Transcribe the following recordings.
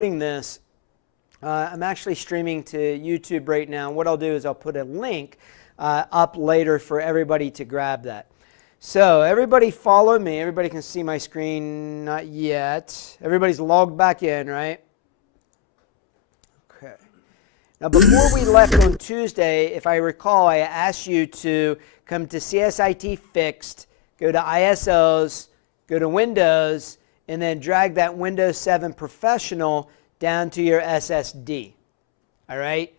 this, I'm actually streaming to YouTube right now. What I'll do is I'll put a link up later for everybody to grab that. So everybody follow me. Everybody can see my screen. Not yet. Everybody's logged back in, right? Okay. Now before we left on Tuesday, if I recall, I asked you to come to CSIT Fixed, go to ISOs, go to Windows, and then drag that Windows 7 Professional down to your SSD. All right?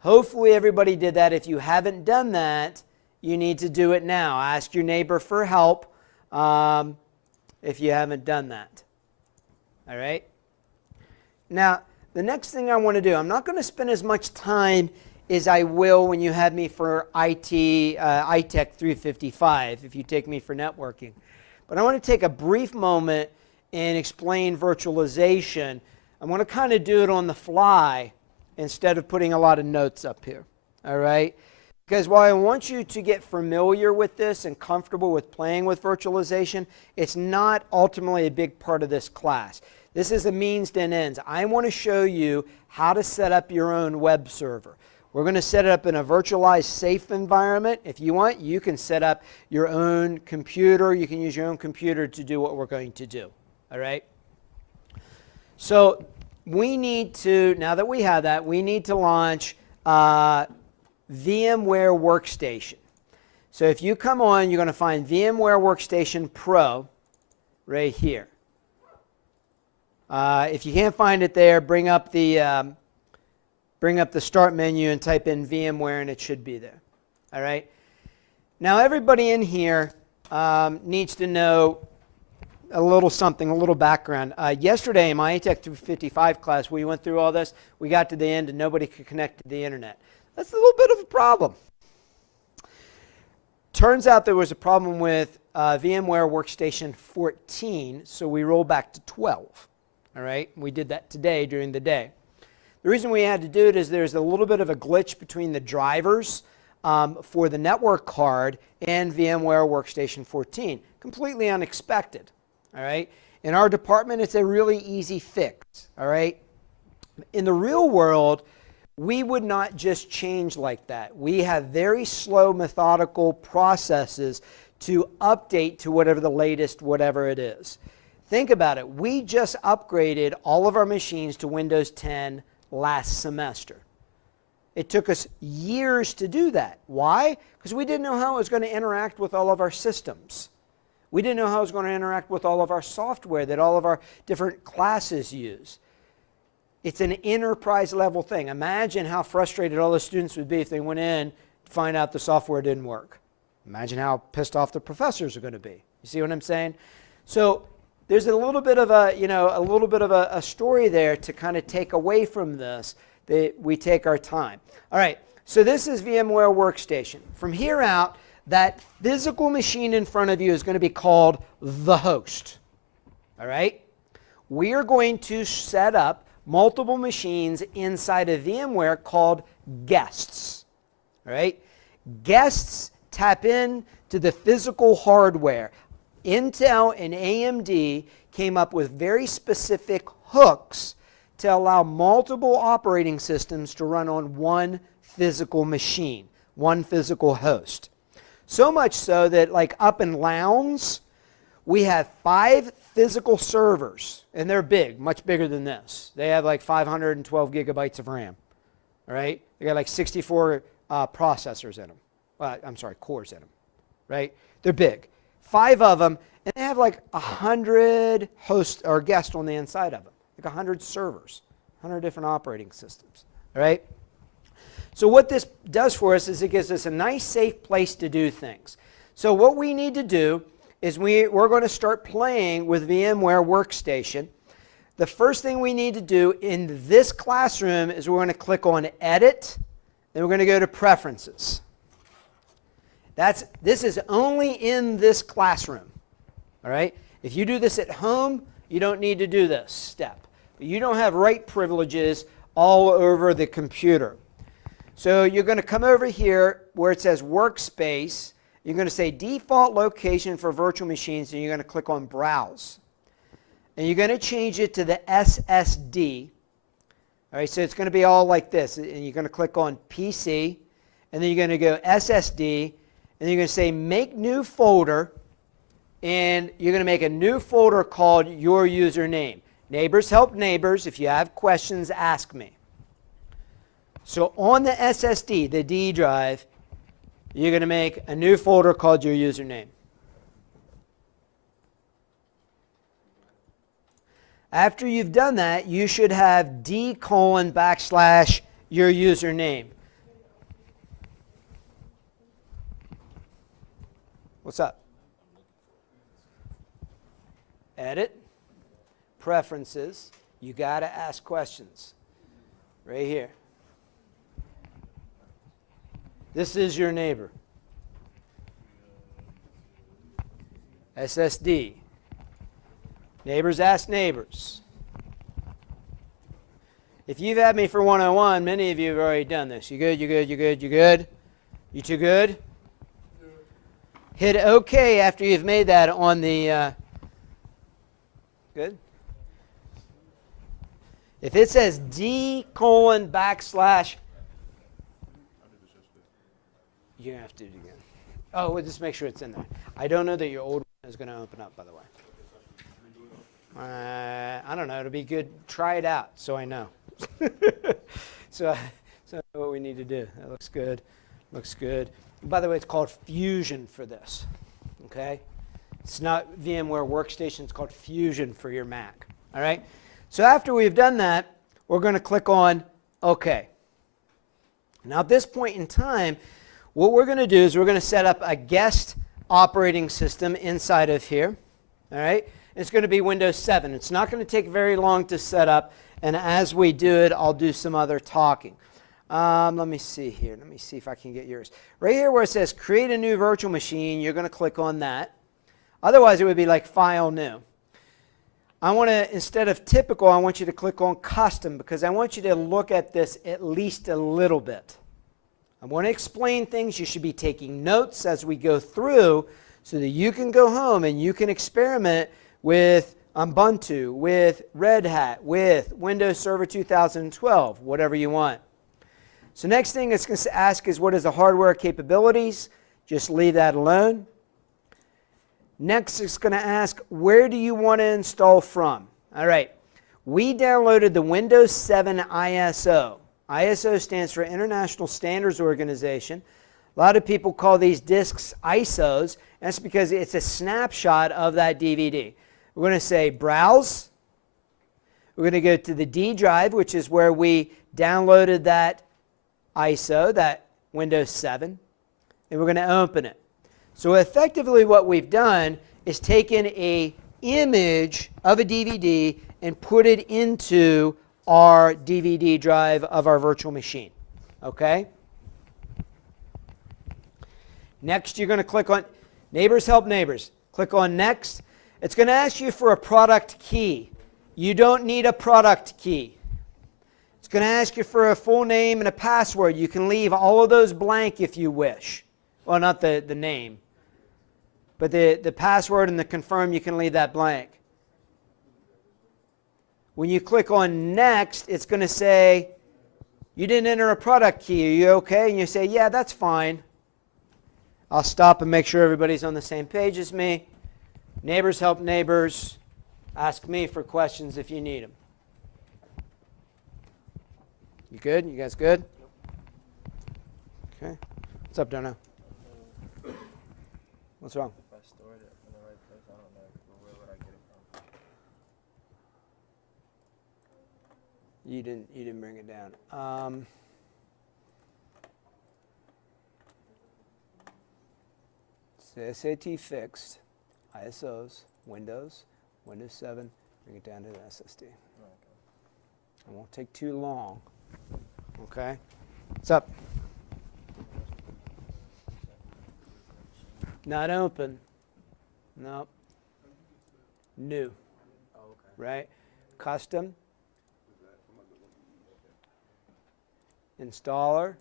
Hopefully everybody did that. If you haven't done that, you need to do it now. Ask your neighbor for help if you haven't done that. All right? Now, the next thing I want to do, I'm not going to spend as much time as I will when you have me for ITEC 355, if you take me for networking. But I want to take a brief moment and explain virtualization. I want to kind of do it on the fly instead of putting a lot of notes up here. All right? Because while I want you to get familiar with this and comfortable with playing with virtualization, it's not ultimately a big part of this class. This is a means to an ends. I want to show you how to set up your own web server. We're going to set it up in a virtualized safe environment. If you want, you can set up your own computer. You can use your own computer to do what we're going to do. All right? So we need to, now that we have that, we need to launch VMware Workstation. So if you come on, you're going to find VMware Workstation Pro right here. If you can't find it there, bring up the start menu and type in VMware and it should be there. All right? Now everybody in here needs to know a little something, a little background. Yesterday in my ITEC 255 class, we went through all this. We got to the end and nobody could connect to the internet. That's a little bit of a problem. Turns out there was a problem with VMware Workstation 14, so we rolled back to 12. All right? We did that today during the day. The reason we had to do it is there's a little bit of a glitch between the drivers for the network card and VMware Workstation 14. Completely unexpected. All right? In our department, it's a really easy fix. All right? In the real world, we would not just change like that. We have very slow, methodical processes to update to whatever the latest whatever it is. Think about it. We just upgraded all of our machines to Windows 10 last semester. It took us years to do that. Why? Because we didn't know how it was going to interact with all of our systems. We didn't know how it was going to interact with all of our software that all of our different classes use. It's an enterprise level thing. Imagine how frustrated all the students would be if they went in to find out the software didn't work. Imagine how pissed off the professors are going to be. You see what I'm saying? So there's a little bit of a, a story there to kind of take away from this, that we take our time. All right, so this is VMware Workstation. From here out, that physical machine in front of you is going to be called the host. All right? We are going to set up multiple machines inside of VMware called guests. All right? Guests tap in to the physical hardware. Intel and AMD came up with very specific hooks to allow multiple operating systems to run on one physical machine, one physical host. So much so that like up in Lowndes, we have 5 physical servers, and they're big, much bigger than this. They have like 512 gigabytes of RAM, all right? They got like 64 processors in them. I'm sorry, cores in them, right? They're big. 5 of them, and they have like 100 hosts or guests on the inside of them, like 100 servers, 100 different operating systems, all right? So what this does for us is it gives us a nice, safe place to do things. So what we need to do is we're going to start playing with VMware Workstation. The first thing we need to do in this classroom is we're going to click on Edit, then we're going to go to Preferences. This is only in this classroom. All right? If you do this at home, you don't need to do this step. But you don't have write privileges all over the computer. So you're going to come over here where it says Workspace. You're going to say Default Location for Virtual Machines, and you're going to click on Browse. And you're going to change it to the SSD. All right, so it's going to be all like this. And you're going to click on PC, and then you're going to go SSD, and then you're going to say make new folder, and you're going to make a new folder called your username. Neighbors help neighbors. If you have questions, ask me. So on the SSD, the D drive, you're going to make a new folder called your username. After you've done that, you should have D:/ your username. What's up? Edit. Preferences. You got to ask questions. Right here. This is your neighbor. SSD. Neighbors ask neighbors. If you've had me for 101, many of you have already done this. You good? You good? You good? You good? You too good? Yeah. Hit OK after you've made that on the... good? If it says D:/, you're going to have to do it again. Oh, we'll just make sure it's in there. I don't know that your old one is going to open up, by the way. I don't know. It'll be good. Try it out so I know. so what we need to do. That looks good. Looks good. And by the way, it's called Fusion for this. Okay? It's not VMware Workstation. It's called Fusion for your Mac. All right? So after we've done that, we're going to click on OK. Now at this point in time, what we're going to do is we're going to set up a guest operating system inside of here. All right? It's going to be Windows 7. It's not going to take very long to set up, and as we do it, I'll do some other talking. Let me see here. Let me see if I can get yours. Right here where it says create a new virtual machine, you're going to click on that. Otherwise, it would be like File New. I want to, instead of typical, I want you to click on Custom because I want you to look at this at least a little bit. I want to explain things. You should be taking notes as we go through so that you can go home and you can experiment with Ubuntu, with Red Hat, with Windows Server 2012, whatever you want. So next thing it's going to ask is what is the hardware capabilities? Just leave that alone. Next it's going to ask where do you want to install from? All right, we downloaded the Windows 7 ISO. ISO stands for International Standards Organization. A lot of people call these disks ISOs. That's because it's a snapshot of that DVD. We're going to say Browse. We're going to go to the D drive, which is where we downloaded that ISO, that Windows 7, and we're going to open it. So effectively what we've done is taken an image of a DVD and put it into our DVD drive of our virtual machine. Okay? Next, you're going to click on Neighbors Help Neighbors. Click on Next. It's going to ask you for a product key. You don't need a product key. It's going to ask you for a full name and a password. You can leave all of those blank if you wish. Well, not the name. But the password and the confirm, you can leave that blank. When you click on Next, it's going to say, you didn't enter a product key. Are you okay? And you say, yeah, that's fine. I'll stop and make sure everybody's on the same page as me. Neighbors help neighbors. Ask me for questions if you need them. You good? You guys good? Okay. What's up, Dono? What's wrong? If I stored it in the right place, I don't know. Where would I get it from? You didn't bring it down. SAT fixed, ISOs, Windows 7, bring it down to the SSD. Okay. It won't take too long. Okay? What's up? Not open. Nope. New. Oh, okay. Right? Custom. Installer.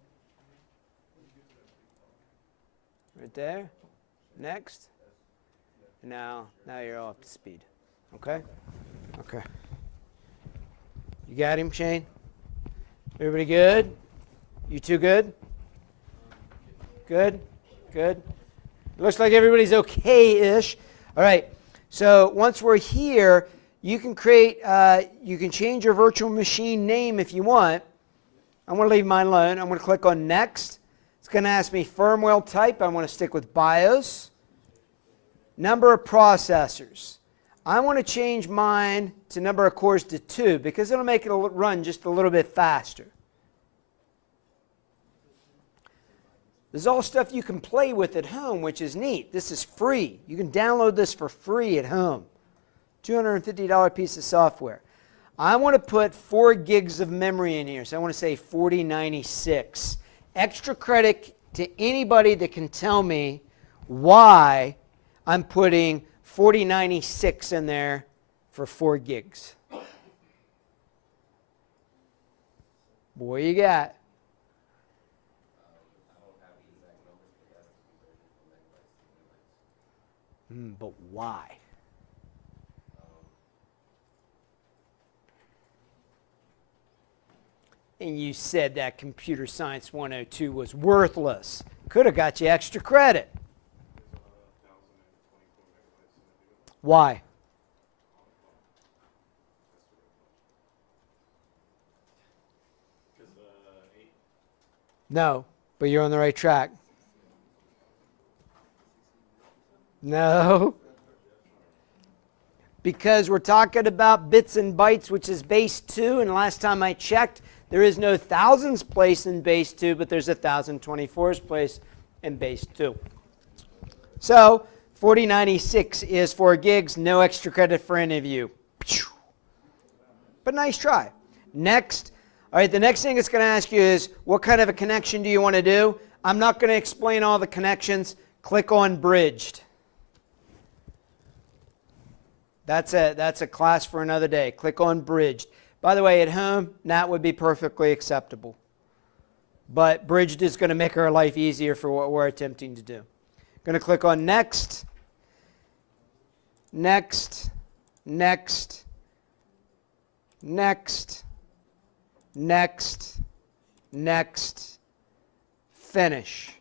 Right there. Next. Now you're all up to speed. Okay? Okay. You got him, Shane? Everybody good? You two good? Good? Good? It looks like everybody's okay-ish. All right. So once we're here, you can change your virtual machine name if you want. I'm going to leave mine alone. I'm going to click on Next. It's going to ask me firmware type. I want to stick with BIOS. Number of processors. I want to change mine to number of cores to 2 because it'll make it run just a little bit faster. This is all stuff you can play with at home, which is neat. This is free. You can download this for free at home. $250 piece of software. I want to put 4 gigs of memory in here, so I want to say 4096. Extra credit to anybody that can tell me why I'm putting 4096 in there for 4 gigs. What you got? But why? And you said that Computer Science 102 was worthless. Could have got you extra credit. Why? No, but you're on the right track. No. Because we're talking about bits and bytes, which is base 2, and last time I checked, there is no thousands place in base 2, but there's 1024s place in base 2. So 4096 is 4 gigs, no extra credit for any of you. But nice try. Next. All right, the next thing it's going to ask you is, what kind of a connection do you want to do? I'm not going to explain all the connections. Click on bridged. That's a class for another day. Click on bridged. By the way, at home, that would be perfectly acceptable. But bridged is going to make our life easier for what we're attempting to do. Going to click on next, next, next, next, next, next, finish.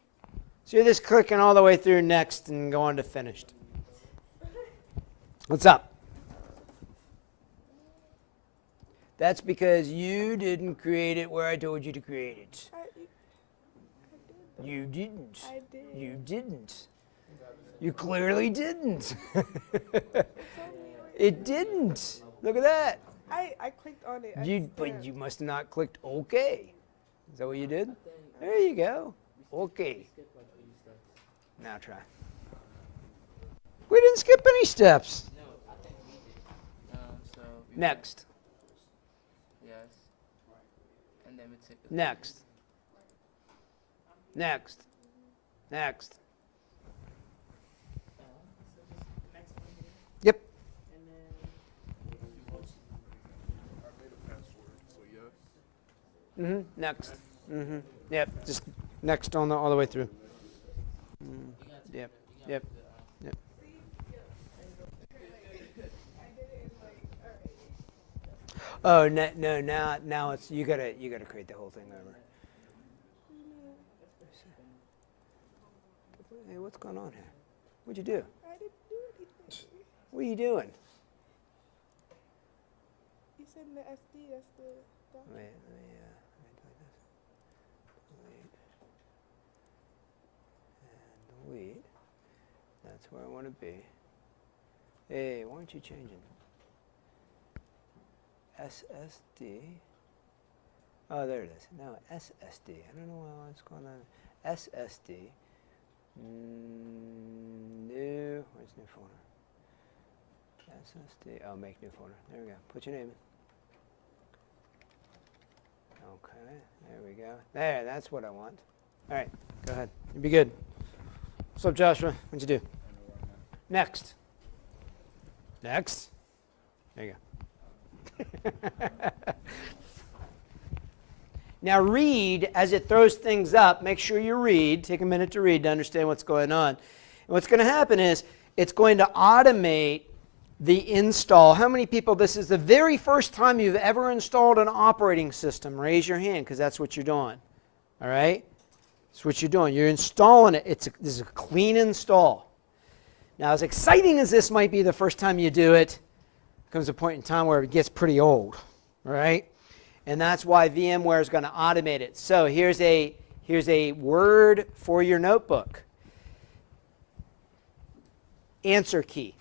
So you're just clicking all the way through next and going to finished. What's up? That's because you didn't create it where I told you to create it. You didn't. I did. You didn't. You clearly didn't. It didn't. Look at that. I clicked on it. But you must have not clicked OK. Is that what you did? There you go. OK. Now try. We didn't skip any steps. Next. Yes. And then we take the Next. Next. Next. Yep. Next. Yep. Just next on all the way through. Yep. Yep. Yep. Oh no! Now it's you gotta create the whole thing over. Hey, what's going on here? What'd you do? I didn't do anything. What are you doing? You said in the SD, that's the document. Wait, let me do this. Delete. And delete. That's where I want to be. Hey, why aren't you changing? SSD. Oh, there it is. No, SSD. I don't know what's going on. SSD. New. Where's new folder? SSD. Oh, make new folder. There we go. Put your name in. Okay. There we go. There. That's what I want. All right. Go ahead. You'll be good. What's up, Joshua? What'd you do? Next. Next. There you go. Now read as it throws things up. Make sure you read. Take a minute to read to understand what's going on. And what's going to happen is it's going to automate the install. How many people, this is the very first time you've ever installed an operating system? Raise your hand, because that's what you're doing. All right? That's what you're doing. You're installing it. This is a clean install. Now, as exciting as this might be the first time you do it, comes a point in time where it gets pretty old. All right? And that's why VMware is going to automate it. So here's a word for your notebook. Answer key.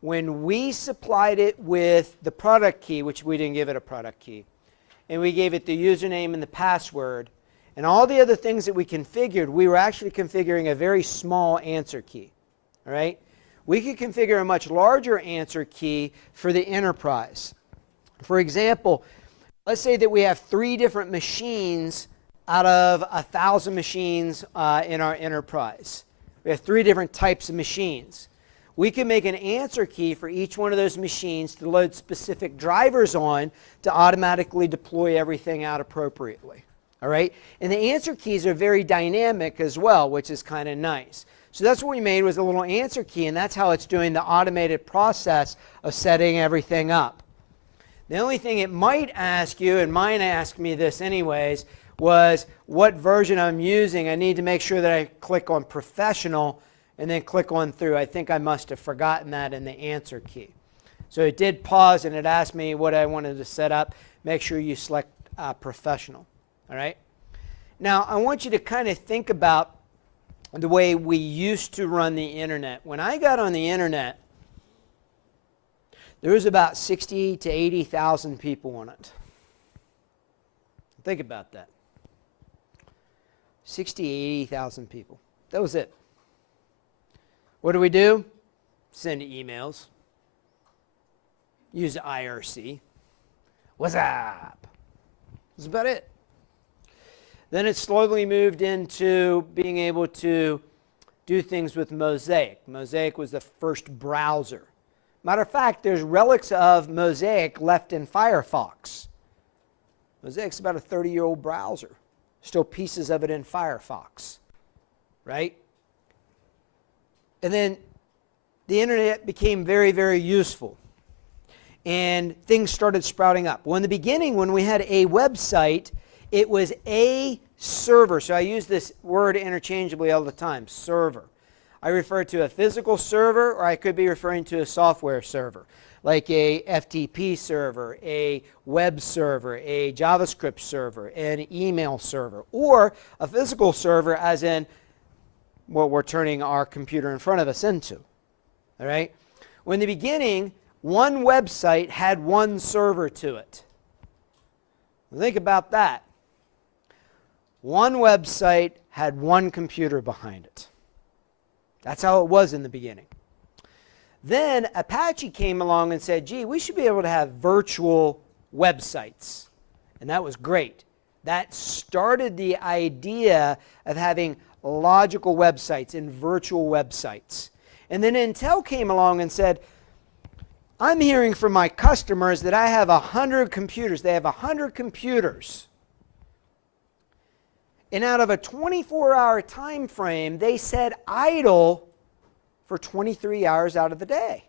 When we supplied it with the product key, which we didn't give it a product key, and we gave it the username and the password, and all the other things that we configured, we were actually configuring a very small answer key. All right? We could configure a much larger answer key for the enterprise. For example, let's say that we have 3 different machines out of 1,000 machines in our enterprise. We have 3 different types of machines. We can make an answer key for each one of those machines to load specific drivers on to automatically deploy everything out appropriately. All right? And the answer keys are very dynamic as well, which is kind of nice. So that's what we made, was a little answer key, and that's how it's doing the automated process of setting everything up. The only thing it might ask you, and mine asked me this anyways, was what version I'm using. I need to make sure that I click on professional and then click on through. I think I must have forgotten that in the answer key. So it did pause and it asked me what I wanted to set up. Make sure you select professional. All right? Now I want you to kind of think about the way we used to run the internet. When I got on the internet, there was about 60 to 80,000 people on it. Think about that. 60, 80,000 people. That was it. What do? Send emails. Use IRC. What's up? That's about it. Then it slowly moved into being able to do things with Mosaic. Mosaic was the first browser. Matter of fact, there's relics of Mosaic left in Firefox. Mosaic's about a 30-year-old browser. Still pieces of it in Firefox, right? And then the internet became very, very useful. And things started sprouting up. Well, in the beginning, when we had a website, it was a server. So I use this word interchangeably all the time, server. I refer to a physical server, or I could be referring to a software server, like a FTP server, a web server, a JavaScript server, an email server, or a physical server as in what we're turning our computer in front of us into. All right? Well, in the beginning, one website had one server to it. Think about that. One website had one computer behind it. That's how it was in the beginning. Then Apache came along and said, gee, we should be able to have virtual websites. And that was great. That started the idea of having logical websites and virtual websites. And then Intel came along and said, I'm hearing from my customers that I have 100 computers. They have 100 computers. And out of a 24-hour time frame, they said idle for 23 hours out of the day.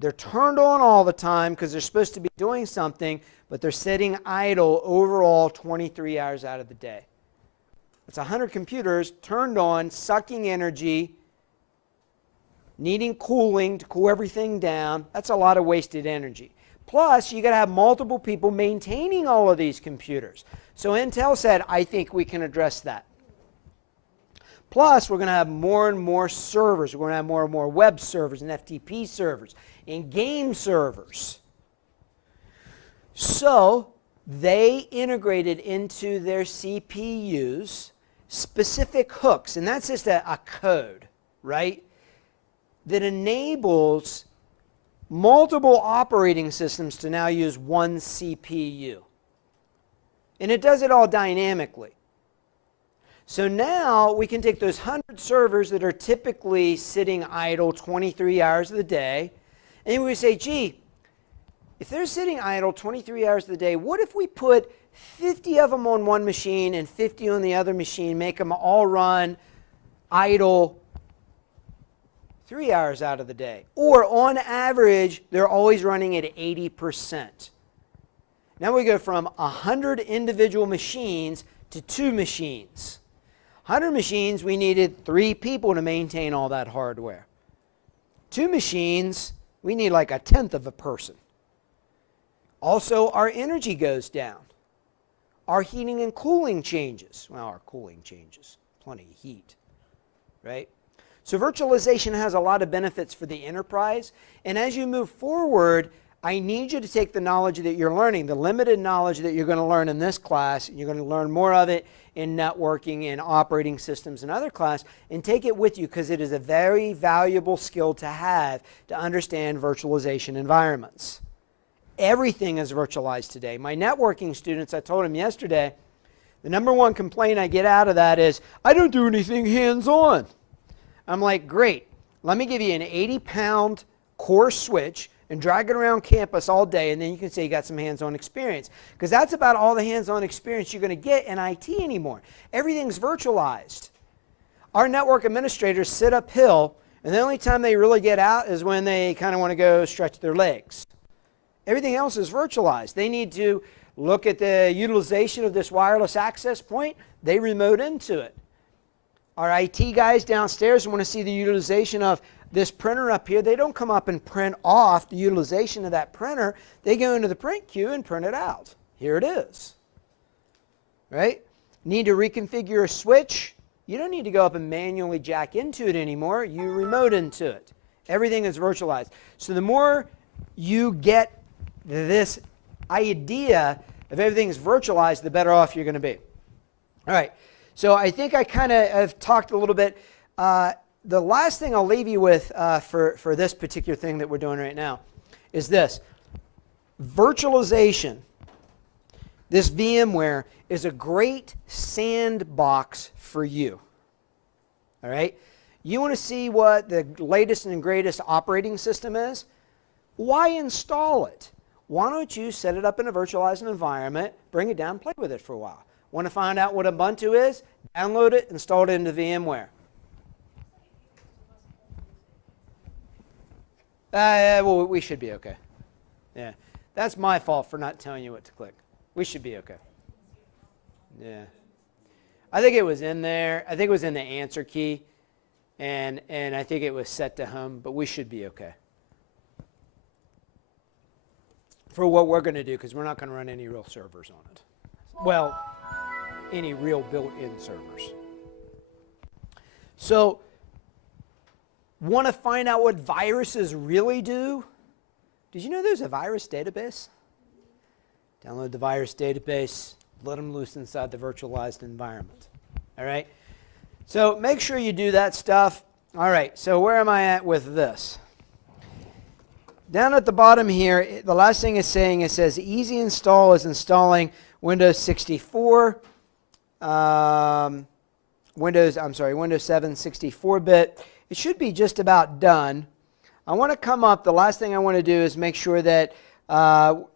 They're turned on all the time because they're supposed to be doing something, but they're sitting idle overall 23 hours out of the day. It's 100 computers turned on, sucking energy, needing cooling to cool everything down. That's a lot of wasted energy. Plus, you got to have multiple people maintaining all of these computers. So Intel said, I think we can address that. Plus, we're going to have more and more servers. We're going to have more and more web servers and FTP servers and game servers. So they integrated into their CPUs specific hooks, and that's just a code, right, that enables multiple operating systems to now use one CPU. And it does it all dynamically. So now we can take those 100 servers that are typically sitting idle 23 hours of the day, and we say, gee, if they're sitting idle 23 hours of the day, what if we put 50 of them on one machine and 50 on the other machine, make them all run idle 3 hours out of the day. Or on average, they're always running at 80%. Now we go from 100 individual machines to 2 machines. 100 machines, we needed 3 people to maintain all that hardware. 2 machines, we need like 1/10 of a person. Also, our energy goes down. Our heating and cooling changes. Well, our cooling changes. Plenty of heat, right? So virtualization has a lot of benefits for the enterprise. And as you move forward, I need you to take the knowledge that you're learning, the limited knowledge that you're going to learn in this class, you're going to learn more of it in networking and operating systems and other class, and take it with you because it is a very valuable skill to have to understand virtualization environments. Everything is virtualized today. My networking students, I told them yesterday, the #1 complaint I get out of that is, I don't do anything hands-on. I'm like, great, let me give you an 80-pound core switch and drag it around campus all day, and then you can say you got some hands-on experience. Because that's about all the hands-on experience you're going to get in IT anymore. Everything's virtualized. Our network administrators sit uphill, and the only time they really get out is when they kind of want to go stretch their legs. Everything else is virtualized. They need to look at the utilization of this wireless access point. They remote into it. Our IT guys downstairs want to see the utilization of this printer up here. They don't come up and print off the utilization of that printer. They go into the print queue and print it out. Here it is. Right? Need to reconfigure a switch? You don't need to go up and manually jack into it anymore. You remote into it. Everything is virtualized. So the more you get this idea of everything is virtualized, the better off you're going to be. All right. So I think I kind of have talked a little bit. The last thing I'll leave you with for this particular thing that we're doing right now is this. Virtualization, this VMware, is a great sandbox for you. All right? You want to see what the latest and greatest operating system is? Why install it? Why don't you set it up in a virtualized environment, bring it down, play with it for a while? Want to find out what Ubuntu is? Download it, install it into VMware. Well, we should be okay. Yeah, that's my fault for not telling you what to click. We should be okay. Yeah, I think it was in there. I think it was in the answer key, and I think it was set to home. But we should be okay for what we're going to do because we're not going to run any real servers on it. Well, any real built-in servers. So, want to find out what viruses really do? Did you know there's a virus database? Download the virus database, let them loose inside the virtualized environment. All right? So make sure you do that stuff. All right, so where am I at with this? Down at the bottom here, the last thing it's saying, it says easy install is installing Windows 64, Windows 7 64-bit. It should be just about done. I want to come up, the last thing I want to do is make sure that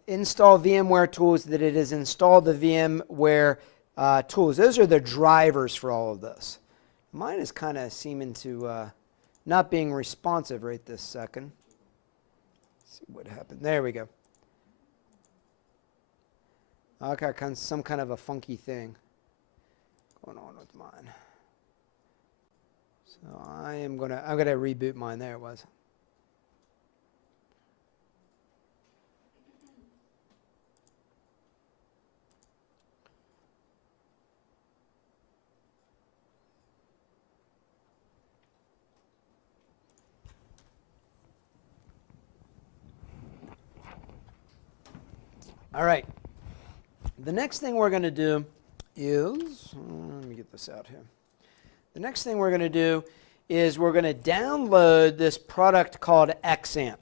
install VMware tools, that it has installed the VMware tools. Those are the drivers for all of this. Mine is kind of seeming to not being responsive right this second. Let's see what happened. There we go. I got some kind of a funky thing going on with mine. So I'm gonna reboot mine. There it was. All right. The next thing we're going to do is, let me get this out here. The next thing we're going to do is we're going to download this product called XAMPP.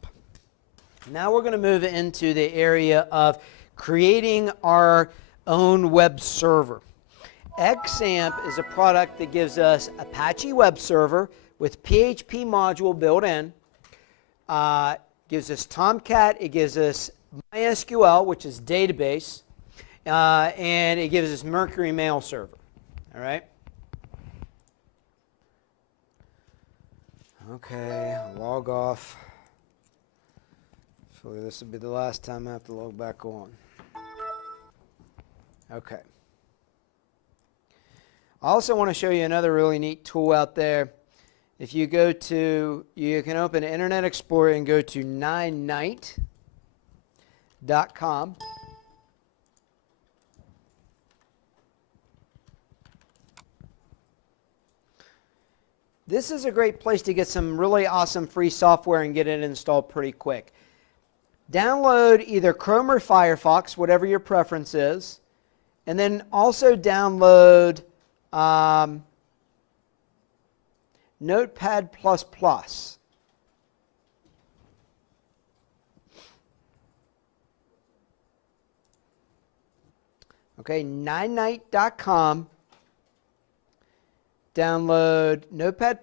Now we're going to move into the area of creating our own web server. XAMPP is a product that gives us Apache web server with PHP module built in. Gives us Tomcat, it gives us MySQL, which is database, and it gives us Mercury mail server. All right? Okay, log off. Hopefully this will be the last time I have to log back on. Okay. I also want to show you another really neat tool out there. If you go to, you can open Internet Explorer and go to 9night.com. This is a great place to get some really awesome free software and get it installed pretty quick. Download either Chrome or Firefox, whatever your preference is, and then also download Notepad++. Okay, 9night.com. Download Notepad++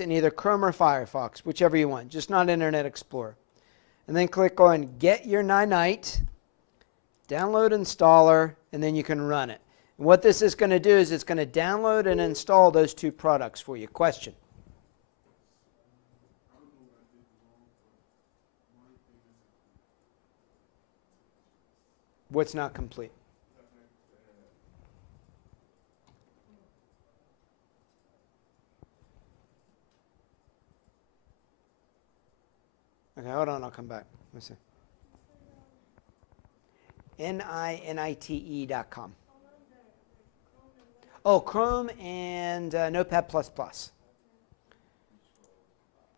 in either Chrome or Firefox, whichever you want, just not Internet Explorer. And then click on Get Your 9night, download installer, and then you can run it. And what this is going to do is it's going to download and install those two products for you. Question? What's not complete? Okay, hold on, I'll come back. Let me see. NINITE.com. Oh, Chrome and Notepad++.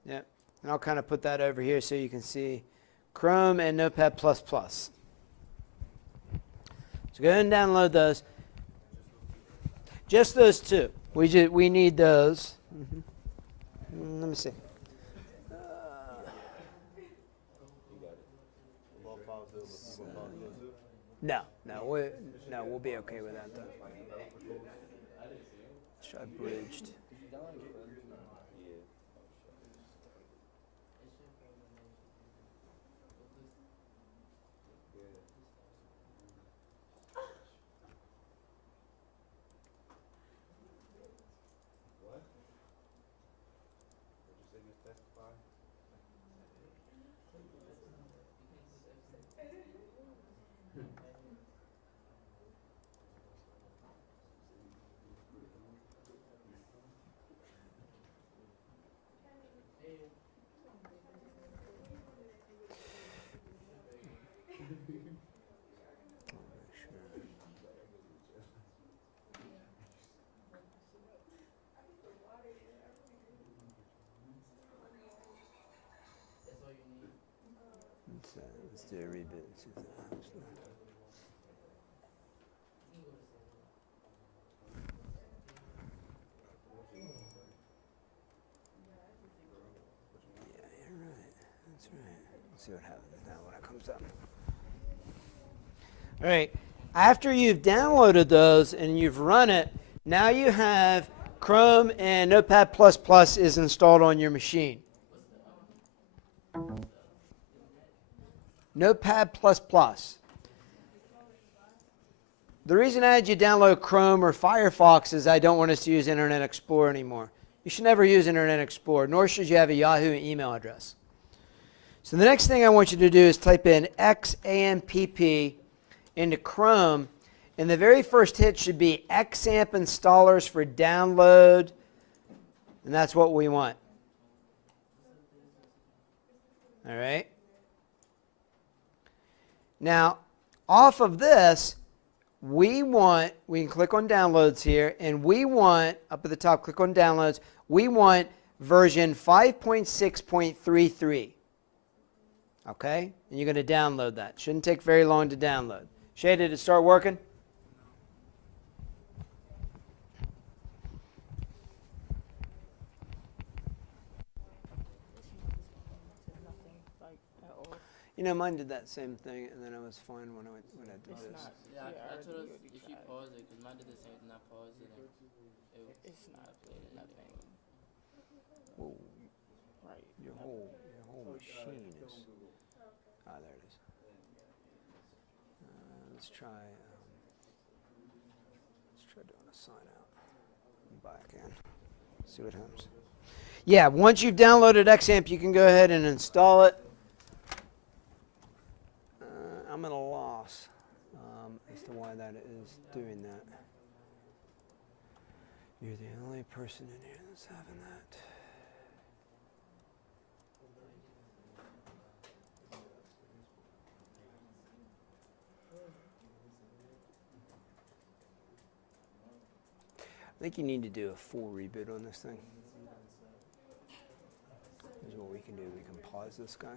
Yeah, and I'll kind of put that over here so you can see Chrome and Notepad++. So go ahead and download those. Just those two. We need those. Let me see. No, we'll be okay with that though. Let's try bridged. Let's do a reboot. See what happens now when it comes up. All right, after you've downloaded those and you've run it, now you have Chrome and Notepad++ is installed on your machine. Notepad++. The reason I had you download Chrome or Firefox is I don't want us to use Internet Explorer anymore. You should never use Internet Explorer, nor should you have a Yahoo email address. So the next thing I want you to do is type in XAMPP into Chrome, and the very first hit should be XAMPP installers for download, and that's what we want. All right. Now, off of this, we can click on downloads here, and we want, up at the top, click on downloads, we want version 5.6.33. Okay? And you're going to download that. Shouldn't take very long to download. Shay, did it start working? You know, mine did that same thing, and then I was fine when I did this. Yeah, I told us if you pause it, because mine did the same thing. I paused it, and it's not updated, nothing. Whoa. Right. Your whole machine is. Ah, there it is. Let's try doing a sign out. Back in. See what happens. Yeah, once you've downloaded XAMPP, you can go ahead and install it. I'm at a loss as to why that is doing that. You're the only person in here that's having that. I think you need to do a full reboot on this thing. Here's what we can do. We can pause this guy.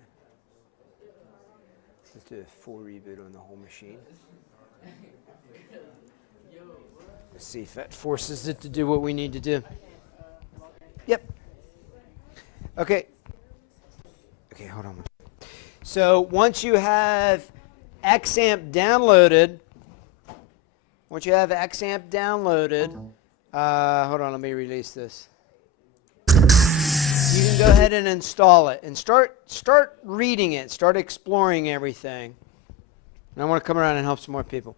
Let's do a full reboot on the whole machine. Let's see if that forces it to do what we need to do. Yep. Okay. Okay, hold on. So once you have XAMPP downloaded, hold on, let me release this. You can go ahead and install it and start reading it, start exploring everything. And I want to come around and help some more people.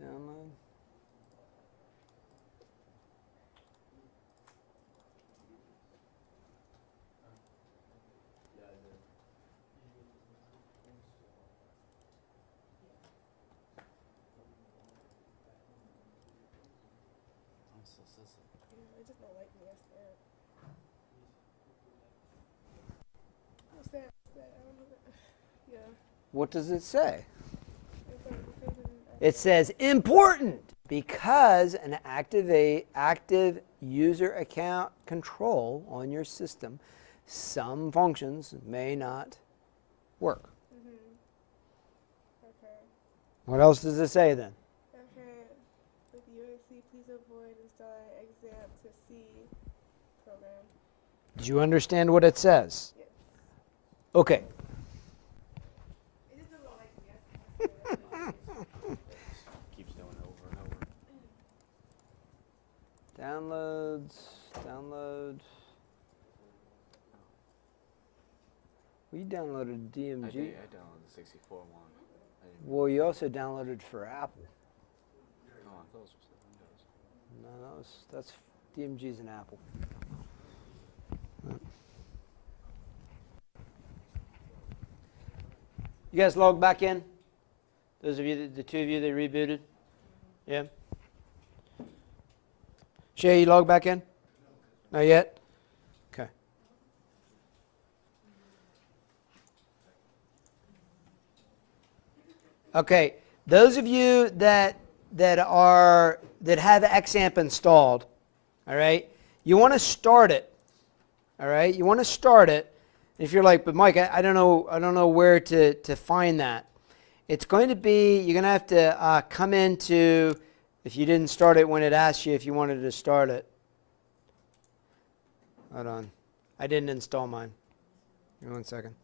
Download. I just don't like me. What's that? I don't know that. Yeah. What does it say? It's like, It says important because an active user account control on your system, some functions may not work. Okay. What else does it say then? Okay. With UAC, please avoid installing XAMPP to C program. Did you understand what it says? Yes. Okay. It just doesn't like me. Keeps doing it over and over. Download. Well, you downloaded DMG. I downloaded the 64 one. Well, you also downloaded for Apple. Oh, those were the Windows. No, that's DMG's an Apple. You guys log back in? Those of you, the two of you that rebooted? Yeah? Shay, you log back in? Not yet? Okay. Okay, those of you that have XAMPP installed, all right, you want to start it. All right, you want to start it. If you're like, but Mike, I don't know where to find that. It's going to be, you're going to have to come into, if you didn't start it when it asked you if you wanted to start it. Hold on. I didn't install mine. Give me 1 second.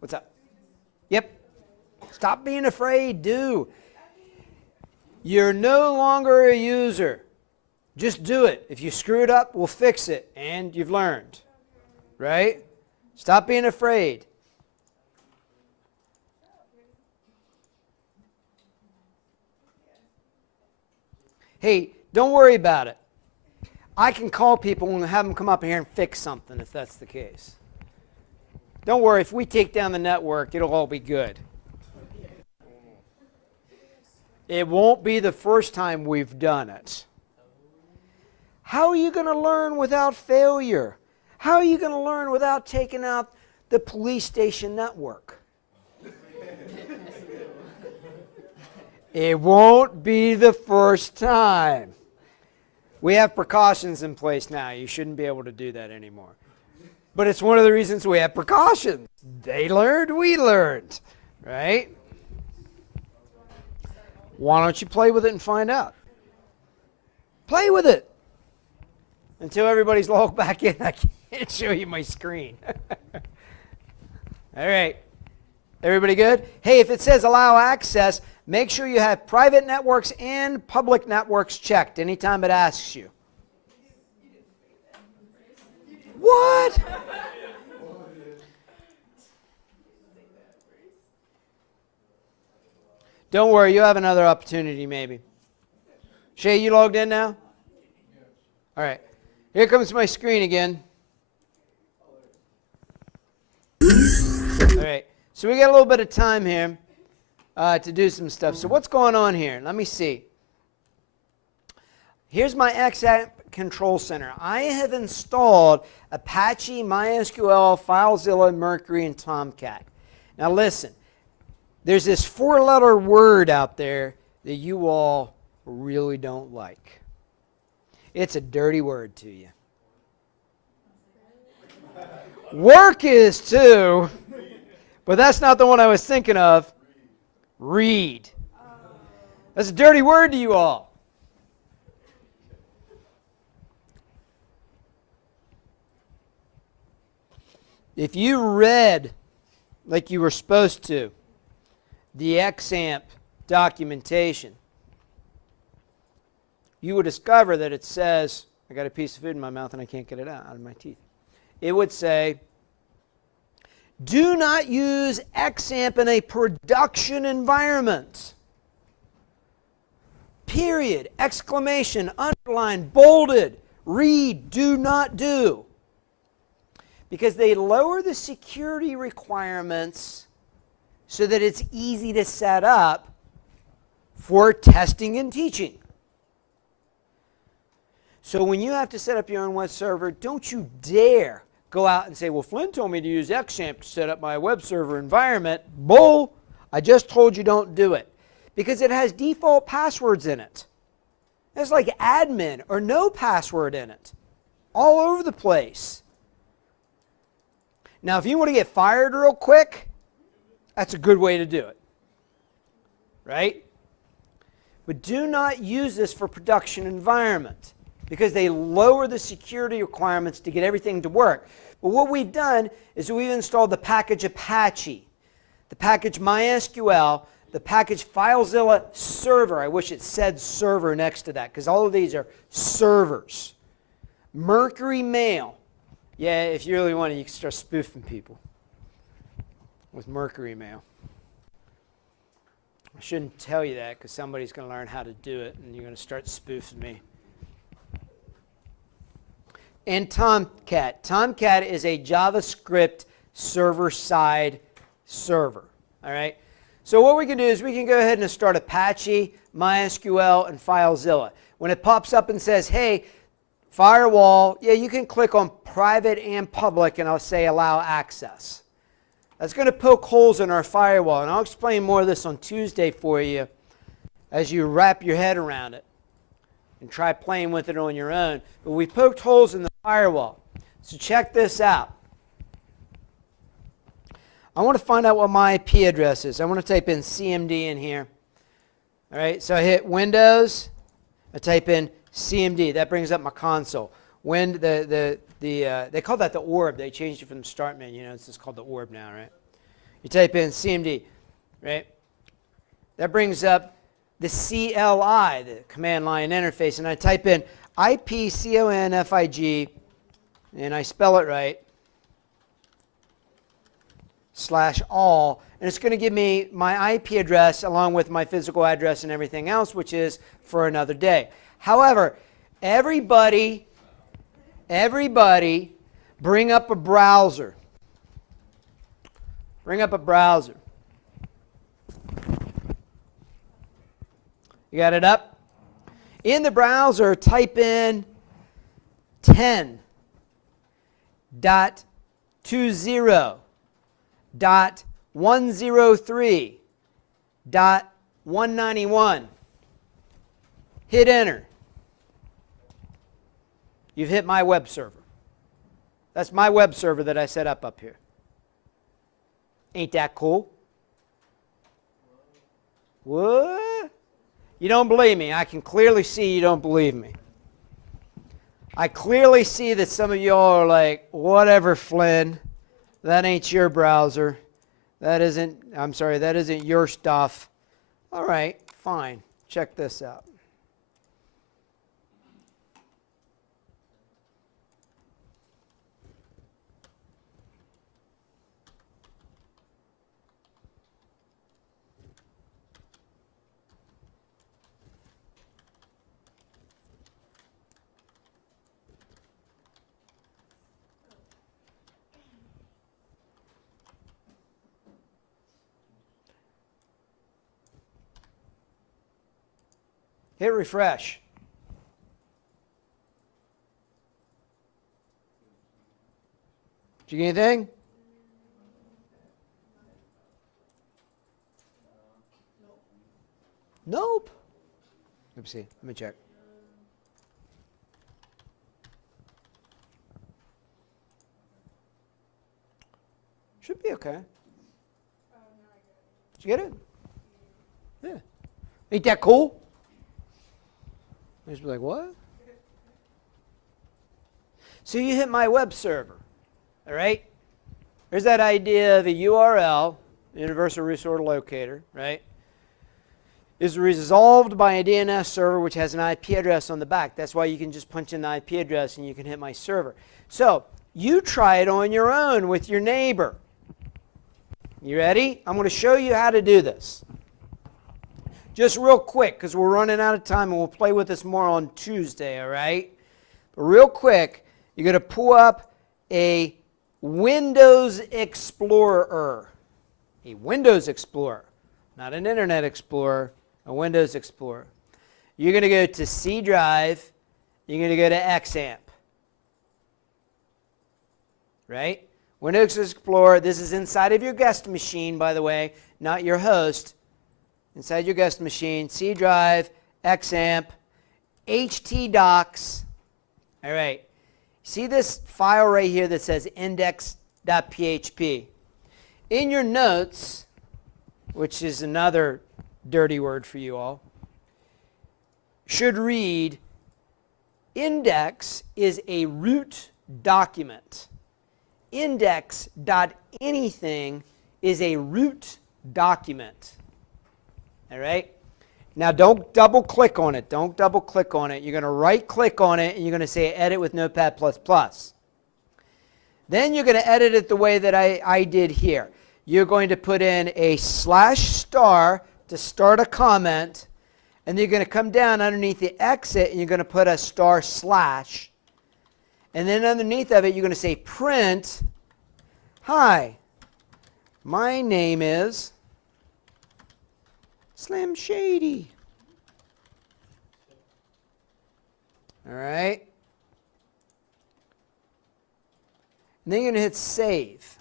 What's up? Yep. Stop being afraid. Do. You're no longer a user. Just do it. If you screw it up, we'll fix it. And you've learned. Right? Stop being afraid. Hey, don't worry about it. I can call people and have them come up here and fix something if that's the case. Don't worry, if we take down the network, it'll all be good. It won't be the first time we've done it. How are you going to learn without failure? How are you going to learn without taking out the police station network? It won't be the first time. We have precautions in place now. You shouldn't be able to do that anymore. But it's one of the reasons we have precautions. They learned, we learned, right? Why don't you play with it and find out? Play with it. Until everybody's logged back in, I can't show you my screen. All right. Everybody good? Hey, if it says allow access, make sure you have private networks and public networks checked anytime it asks you. What? Don't worry, you'll have another opportunity maybe. Shay, you logged in now? All right. Here comes my screen again. All right. So we got a little bit of time here to do some stuff. So what's going on here? Let me see. Here's my XAMPP control center. I have installed Apache, MySQL, FileZilla, Mercury, and Tomcat. Now listen, there's this 4-letter word out there that you all really don't like. It's a dirty word to you. Work is too, but that's not the one I was thinking of. Read. That's a dirty word to you all. If you read like you were supposed to the XAMPP documentation, you would discover that it says, I got a piece of food in my mouth and I can't get it out of my teeth. It would say, do not use XAMPP in a production environment. Period. Exclamation, underline, bolded. Read, do not do. Because they lower the security requirements so that it's easy to set up for testing and teaching. So when you have to set up your own web server, don't you dare go out and say, well, Flynn told me to use XAMPP to set up my web server environment. Bull! I just told you don't do it. Because it has default passwords in it. It's like admin or no password in it. All over the place. Now, if you want to get fired real quick, that's a good way to do it. Right? But do not use this for production environment because they lower the security requirements to get everything to work. But what we've done is we've installed the package Apache, the package MySQL, the package FileZilla server. I wish it said server next to that because all of these are servers. Mercury Mail. Yeah, if you really want to, you can start spoofing people with Mercury Mail. I shouldn't tell you that because somebody's going to learn how to do it and you're going to start spoofing me. And Tomcat. Tomcat is a JavaScript server-side server. All right. So what we can do is we can go ahead and start Apache, MySQL, and FileZilla. When it pops up and says, hey, firewall, yeah, you can click on private and public, and I'll say allow access. That's going to poke holes in our firewall, and I'll explain more of this on Tuesday for you as you wrap your head around it and try playing with it on your own. But we poked holes in the firewall. So check this out. I want to find out what my IP address is. I want to type in CMD in here. All right, so I hit Windows. I type in CMD. That brings up my console. When they call that the orb. They changed it from the start menu. You know, it's just called the orb now, right? You type in CMD, right? That brings up the CLI, the command line interface, and I type in IPCONFIG, and I spell it right, /all, and it's going to give me my IP address along with my physical address and everything else, which is for another day. However, everybody bring up a browser. Bring up a browser. You got it up? In the browser, type in 10.20.103.191. Hit enter. You've hit my web server. That's my web server that I set up here. Ain't that cool? What? You don't believe me. I can clearly see you don't believe me. I clearly see that some of y'all are like, whatever, Flynn. That ain't your browser. That isn't your stuff. All right, fine. Check this out. Hit refresh. Did you get anything? Nope. Let me see. Let me check. Should be okay. Did you get it? Yeah. Ain't that cool? I just be like, what? So you hit my web server, all right? There's that idea of a URL, Universal Resource Locator, right? Is resolved by a DNS server which has an IP address on the back. That's why you can just punch in the IP address and you can hit my server. So you try it on your own with your neighbor. You ready? I'm going to show you how to do this. Just real quick, because we're running out of time and we'll play with this more on Tuesday, all right? But real quick, you're going to pull up a Windows Explorer. A Windows Explorer, not an Internet Explorer, a Windows Explorer. You're going to go to C Drive. You're going to go to XAMPP. Right? Windows Explorer, this is inside of your guest machine, by the way, not your host. Inside your guest machine, C Drive, XAMPP, htdocs. All right. See this file right here that says index.php? In your notes, which is another dirty word for you all, should read index is a root document. Index.anything is a root document. All right? Now don't double click on it. Don't double click on it. You're going to right click on it and you're going to say edit with Notepad++. Then you're going to edit it the way that I did here. You're going to put in a / to start a comment, and then you're going to come down underneath the exit and you're going to put a */. And then underneath of it, you're going to say print, hi, my name is Slim Shady. All right. And then you're going to hit save.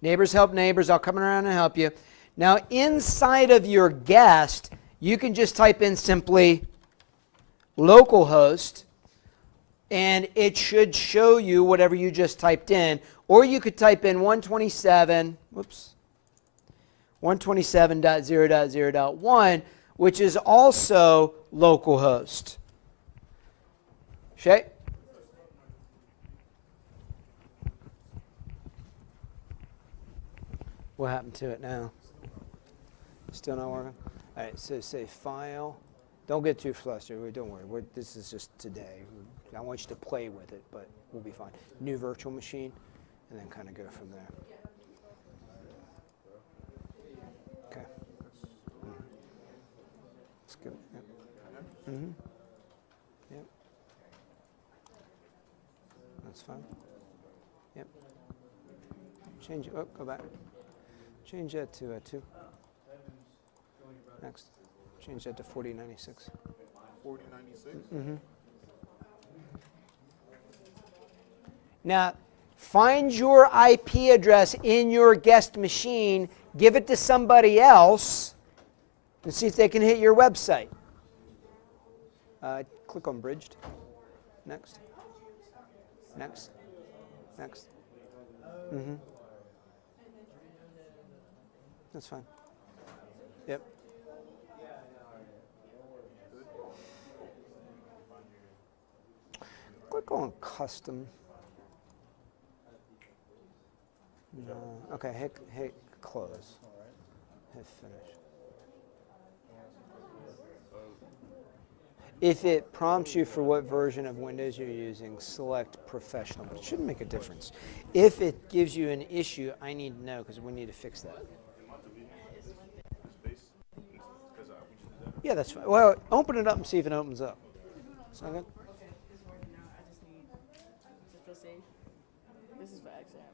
Neighbors help neighbors. I'll come around and help you. Now, inside of your guest, you can just type in simply localhost, and it should show you whatever you just typed in. Or you could type in 127.0.0.1, which is also localhost. Shay? What happened to it now? Still not working? All right, so say file. Don't get too flustered. Don't worry. This is just today. I want you to play with it, but we'll be fine. New virtual machine, and then kind of go from there. Okay. That's good. Yep. Yep. That's fine. Yep. Change it. Oh, go back. Change that to 2. Next. Change that to 4096. 4096? Mm-hmm. Now, find your IP address in your guest machine, give it to somebody else, and see if they can hit your website. Click on bridged. Next. Next. Next. Mm-hmm. That's fine. Yep. Click on custom. No. Okay, hit close. Hit finish. If it prompts you for what version of Windows you're using, select professional. But it shouldn't make a difference. If it gives you an issue, I need to know because we need to fix that. Yeah, that's fine. Well, open it up and see if it opens up. Sound good? Okay, it's working now. I just need to feel safe. This is for XAMPP.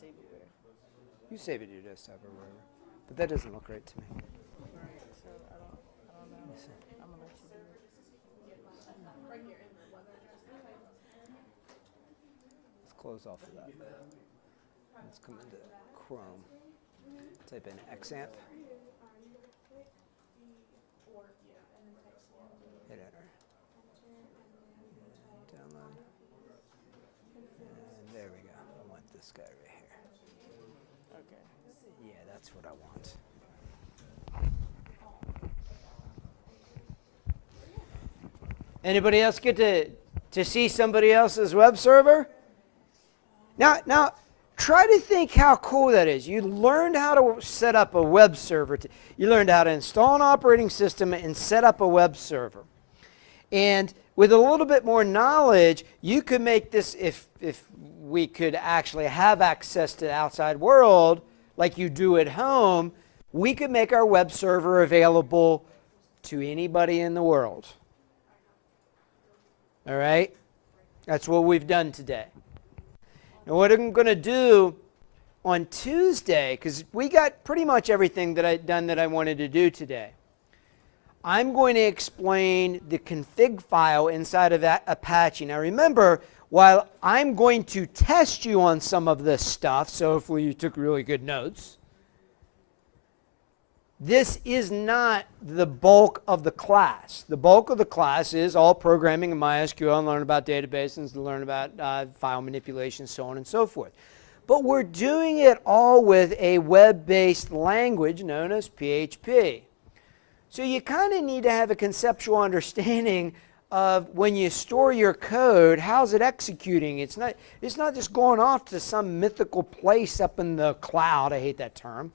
saved it there. You save it to your desktop or wherever. But that doesn't look right to me. So I don't know. Let me see. I'm gonna let you do it. Let's close off of that. Let's come into Chrome. Type in XAMPP. Hit enter. Download. And there we go. I want this guy right here. Okay. Yeah, that's what I want. Anybody else get to see somebody else's web server? Now, try to think how cool that is. You learned how to set up a web server. You learned how to install an operating system and set up a web server. And with a little bit more knowledge, you could make this, if we could actually have access to the outside world like you do at home, we could make our web server available to anybody in the world. All right? That's what we've done today. Now what I'm going to do on Tuesday, because we got pretty much everything that I wanted to do today, I'm going to explain the config file inside of that Apache. Now remember, while I'm going to test you on some of this stuff, so hopefully you took really good notes, this is not the bulk of the class. The bulk of the class is all programming in MySQL and learn about databases, and learn about file manipulation, so on and so forth. But we're doing it all with a web-based language known as PHP. So you kind of need to have a conceptual understanding of when you store your code, how's it executing? It's not just going off to some mythical place up in the cloud. I hate that term.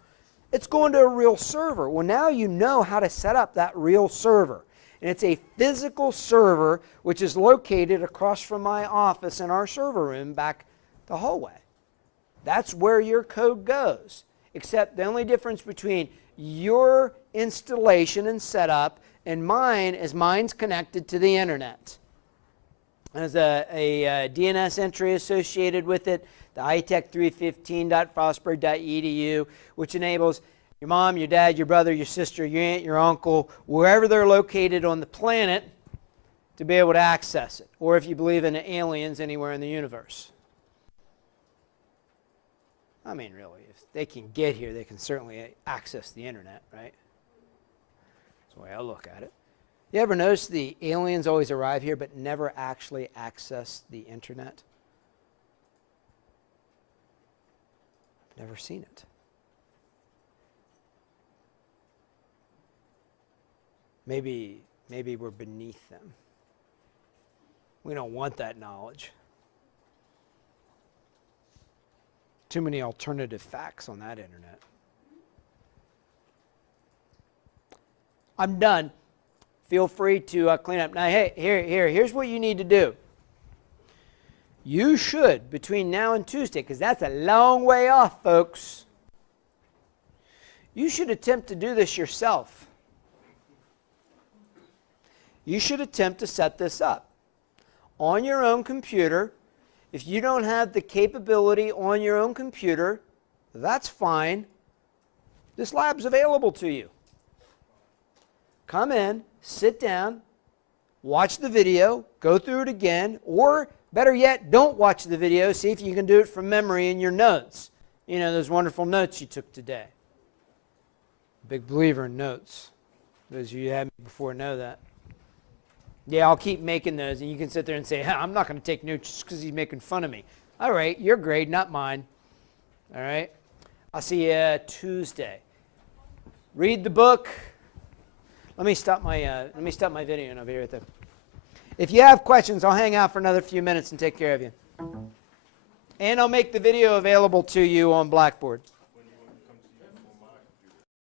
It's going to a real server. Well, now you know how to set up that real server. And it's a physical server which is located across from my office in our server room back the hallway. That's where your code goes. Except the only difference between your installation and setup and mine is mine's connected to the internet. There's a DNS entry associated with it, the ITEC 315.frostburg.edu, which enables your mom, your dad, your brother, your sister, your aunt, your uncle, wherever they're located on the planet, to be able to access it. Or if you believe in aliens, anywhere in the universe. I mean, really, if they can get here, they can certainly access the internet, right? That's the way I look at it. You ever notice the aliens always arrive here but never actually access the internet? Never seen it. Maybe we're beneath them. We don't want that knowledge. Too many alternative facts on that internet. I'm done. Feel free to clean up. Now, hey, here's what you need to do. You should, between now and Tuesday, because that's a long way off, folks, you should attempt to do this yourself. You should attempt to set this up on your own computer. If you don't have the capability on your own computer, that's fine. This lab's available to you. Come in, sit down, watch the video, go through it again, or better yet, don't watch the video. See if you can do it from memory in your notes. You know, those wonderful notes you took today. Big believer in notes. Those of you who had me before know that. Yeah, I'll keep making those, and you can sit there and say, I'm not going to take notes just because he's making fun of me. All right, your grade, not mine. All right? I'll see you Tuesday. Read the book. Let me stop my video over here at the. If you have questions, I'll hang out for another few minutes and take care of you. And I'll make the video available to you on Blackboard.